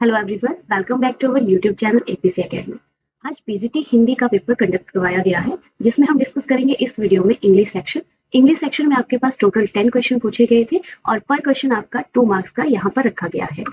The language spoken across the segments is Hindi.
Hello everyone, welcome back to our YouTube channel APC academy. आज पीजीटी हिंदी का पेपर कंडक्ट करवाया गया है, जिसमें हम डिस्कस करेंगे इस वीडियो में इंग्लिश सेक्शन में आपके पास टोटल 10 क्वेश्चन पूछे गए थे और पर क्वेश्चन आपका 2 मार्क्स का यहाँ पर रखा गया है।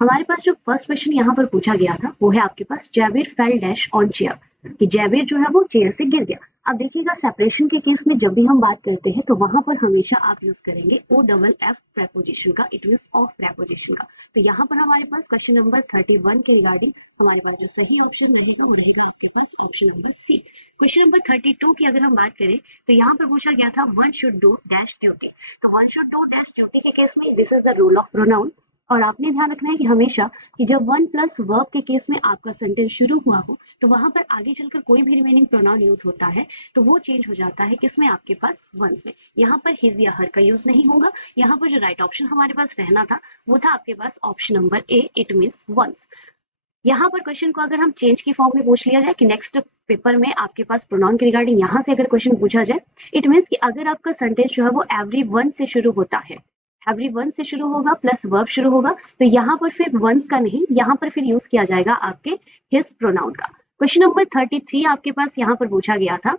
हमारे पास जो फर्स्ट क्वेश्चन यहाँ पर पूछा गया था वो है आपके पास जैविर फेल डैश ऑन चेयर, कि जैविर जो है वो चेयर से गिर गया। अब देखिएगा, सेपरेशन के केस में जब भी हम बात करते हैं तो वहां पर हमेशा आप यूज करेंगे ओ डबल एफ प्रेपोजिशन का, इट मींस ऑफ प्रेपोजिशन का। तो यहाँ पर हमारे पास क्वेश्चन नंबर 31 के रिगार्डिंग हमारे पास जो सही ऑप्शन रहेगा वो रहेगा आपके पास option number C. Question number 32 की अगर हम बात करें तो यहाँ पर पूछा गया था one should do dash duty. तो one should do dash duty के केस में this is the rule of pronoun. और आपने ध्यान रखना है कि हमेशा कि जब वन प्लस वर्ब के केस में आपका सेंटेंस शुरू हुआ हो तो वहां पर आगे चलकर कोई भी रिमेनिंग प्रोनाउन यूज होता है तो वो चेंज हो जाता है किसमें, आपके पास वंस में। यहाँ पर हिज या हर का यूज नहीं होगा। यहाँ पर जो राइट ऑप्शन हमारे पास रहना था वो था आपके पास option number A, it means once. यहाँ पर क्वेश्चन को अगर हम चेंज की फॉर्म में पूछ लिया जाए कि नेक्स्ट पेपर में आपके पास प्रोनाउन के रिगार्डिंग यहाँ से अगर क्वेश्चन पूछा जाए, इट मीन्स कि अगर आपका सेंटेंस जो है वो एवरी वन से शुरू होता है, एवरी वन से शुरू होगा प्लस वर्ब शुरू होगा, तो यहाँ पर फिर वंस का नहीं, यहाँ पर फिर यूज किया जाएगा आपके हिज प्रोनाउन का। क्वेश्चन नंबर 33 आपके पास यहाँ पर पूछा गया था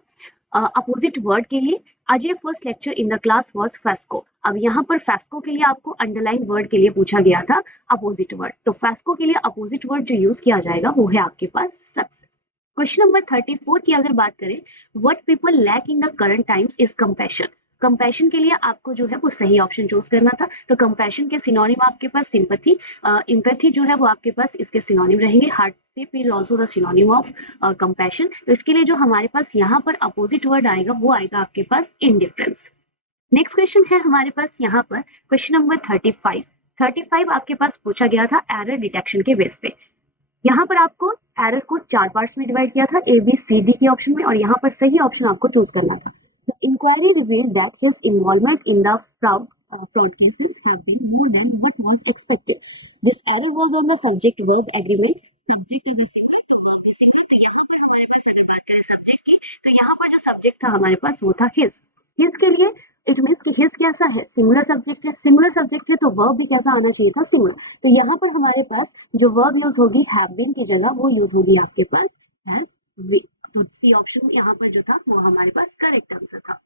अपोजिट वर्ड के लिए। Ajay first lecture in the class was FESCO. अब यहाँ पर फेस्को के लिए आपको अंडरलाइन वर्ड के लिए पूछा गया था अपोजिट वर्ड, तो फेस्को के लिए अपोजिट वर्ड जो यूज किया जाएगा वो है आपके पास सक्सेस। क्वेश्चन नंबर 34 की अगर बात करें, what people lack in the current times is compassion. Compassion के लिए आपको जो है वो सही ऑप्शन चूज करना था। तो कंपैशन के सिनोनिम आपके पास सिंपैथी, एम्पैथी जो है वो आपके पास इसके सिनोनिम रहेंगे। Hardship is also the synonym of compassion. तो इसके लिए जो हमारे पास यहाँ पर अपोजिट वर्ड आएगा वो आएगा आपके पास इनडिफरेंस। नेक्स्ट क्वेश्चन है हमारे पास यहाँ पर क्वेश्चन नंबर 35 आपके पास पूछा गया था एरर डिटेक्शन के बेस पे। यहाँ पर आपको एरर को 4 पार्ट्स में डिवाइड किया था, ए बी सी डी के ऑप्शन में, और यहाँ पर सही ऑप्शन आपको चूज करना था। The inquiry revealed that his involvement in the fraud cases have been more than what was expected. This error was on the subject-verb agreement. Subject is singular, तो verb is singular। तो यहाँ पर हमारे पास अगर बात करें सब्जेक्ट की, तो यहाँ पर जो सब्जेक्ट था हमारे पास वो था his। his के लिए इट मीन्स कि his कैसा है, सिंगुलर सब्जेक्ट है। सिंगुलर सब्जेक्ट है तो वर्ब भी कैसा आना चाहिए था, सिंगुलर। तो यहाँ पर हमारे पास जो वर्ब यूज होगी हैव बीन की जगह वो यूज होगी आपके पास हैज बीन। तो सी ऑप्शन यहाँ पर जो था वो हमारे पास करेक्ट आंसर था।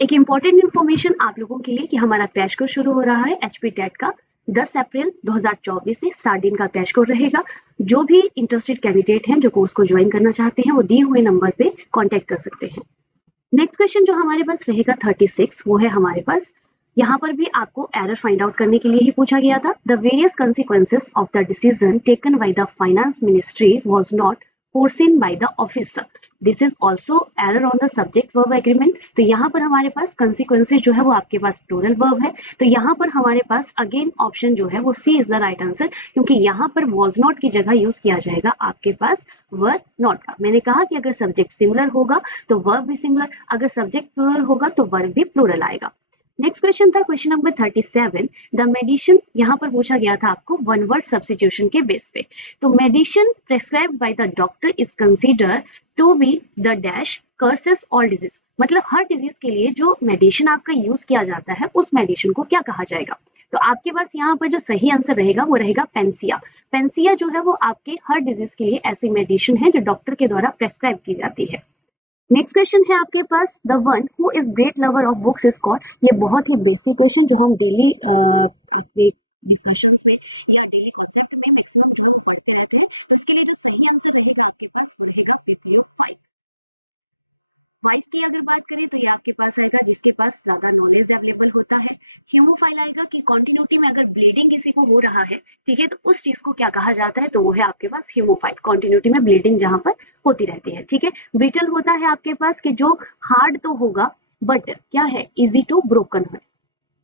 एक इंपॉर्टेंट इन्फॉर्मेशन आप लोगों के लिए कि हमारा क्रैश कोर्स शुरू हो रहा है एचपी टेट का 10 अप्रैल 2024 से 7 दिन का क्रैश कोर्स रहेगा। जो भी इंटरेस्टेड कैंडिडेट हैं जो कोर्स को ज्वाइन करना चाहते हैं वो दिए हुए नंबर पे कांटेक्ट कर सकते हैं। नेक्स्ट क्वेश्चन जो हमारे पास रहेगा 36, वो है हमारे पास यहाँ पर भी आपको एरर फाइंड आउट करने के लिए ही पूछा गया था। The various consequences of the decision taken by the finance ministry was not foreseen by the officer. This is also error on the subject verb agreement. तो यहाँ पर हमारे पास कंसिक्वेंसेस जो है वो आपके पास प्लूरल वर्ब है, तो यहाँ पर हमारे पास अगेन ऑप्शन जो है वो सी इज द राइट आंसर, क्योंकि यहाँ पर वॉज नॉट की जगह यूज किया जाएगा आपके पास वर नॉट का। मैंने कहा कि अगर सब्जेक्ट सिमिलर होगा तो वर्ब भी सिमिलर, अगर सब्जेक्ट प्लूरल होगा तो वर्ब भी प्लूरल आएगा। नेक्स्ट क्वेश्चन था क्वेश्चन नंबर 37। द मेडिसिन यहाँ पर पूछा गया था आपको वन वर्ड सब्स्टिट्यूशन के बेस पे। तो medicine prescribed by the doctor is considered to be the dash curses all disease. मतलब हर डिजीज के लिए जो मेडिसिन आपका यूज किया जाता है उस मेडिसिन को क्या कहा जाएगा। तो आपके पास यहाँ पर जो सही आंसर रहेगा वो रहेगा पेंसिया। पेंसिया जो है वो आपके हर डिजीज के लिए ऐसी मेडिसिन है जो डॉक्टर के द्वारा प्रेस्क्राइब की जाती है। नेक्स्ट क्वेश्चन है आपके पास the one who is great lover of books is called. ये बहुत ही बेसिक क्वेश्चन जो हम डेली अपने डिस्कशंस में या डेली कॉन्सेप्ट में मैक्सिमम जो हम पढ़ते रहते हैं। तो इसके लिए जो सही आंसर रहेगा आपके पास वो रहेगा फाइव। वाइस की अगर बात करें तो ये आपके पास आएगा जिसके पास ज्यादा नॉलेज अवेलेबल होता है। ह्यूमोफाइल आएगा कि कॉन्टिन्यूटी में अगर ब्लीडिंग किसी को हो रहा है, ठीक है, तो उस चीज को क्या कहा जाता है, तो वो है आपके पास ह्यूमोफाइल, कॉन्टिन्यूटी में ब्लीडिंग जहां पर होती रहती है, ठीक है। ब्रिटल होता है आपके पास कि जो हार्ड तो होगा बट क्या है, इजी टू ब्रोकन है।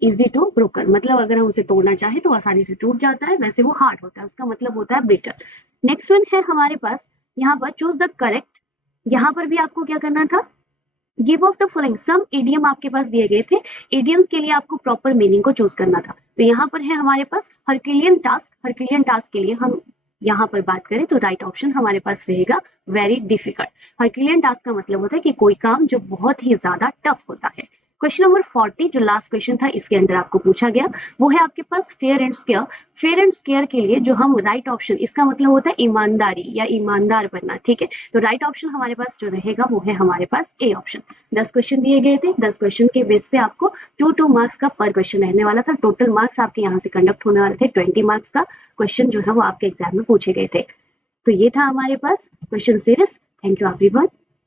इजी टू ब्रोकन मतलब अगर हम उसे तोड़ना चाहें तो आसानी से टूट जाता है, वैसे वो हार्ड होता है, उसका मतलब होता है ब्रिटल। नेक्स्ट वन है हमारे पास यहाँ पर चूज द करेक्ट। यहाँ पर भी आपको क्या करना था, give of the following some idiom आपके पास दिए गए थे। इडियम्स के लिए आपको प्रॉपर मीनिंग को चूज करना था। तो यहाँ पर है हमारे पास हरक्यूलियन टास्क। हरक्यूलियन टास्क के लिए हम यहाँ पर बात करें तो राइट ऑप्शन हमारे पास रहेगा वेरी डिफिकल्ट। हरक्यूलियन टास्क का मतलब होता है कि कोई काम जो बहुत ही ज्यादा टफ होता है। क्वेश्चन नंबर 40 जो लास्ट क्वेश्चन था इसके अंदर आपको पूछा गया वो है आपके पास fair and square. Fair and square के लिए जो हम राइट ऑप्शन, इसका मतलब होता है ईमानदारी या ईमानदार बनना, ठीक है। तो राइट ऑप्शन हमारे पास जो रहेगा वो है हमारे पास ए ऑप्शन। 10 क्वेश्चन दिए गए थे, 10 क्वेश्चन के बेस पे आपको 2 मार्क्स का पर क्वेश्चन रहने वाला था। टोटल मार्क्स आपके यहाँ से कंडक्ट होने वाले थे 20 मार्क्स का क्वेश्चन जो है वो आपके एग्जाम में पूछे गए थे। तो ये था हमारे पास question series. Thank you everyone.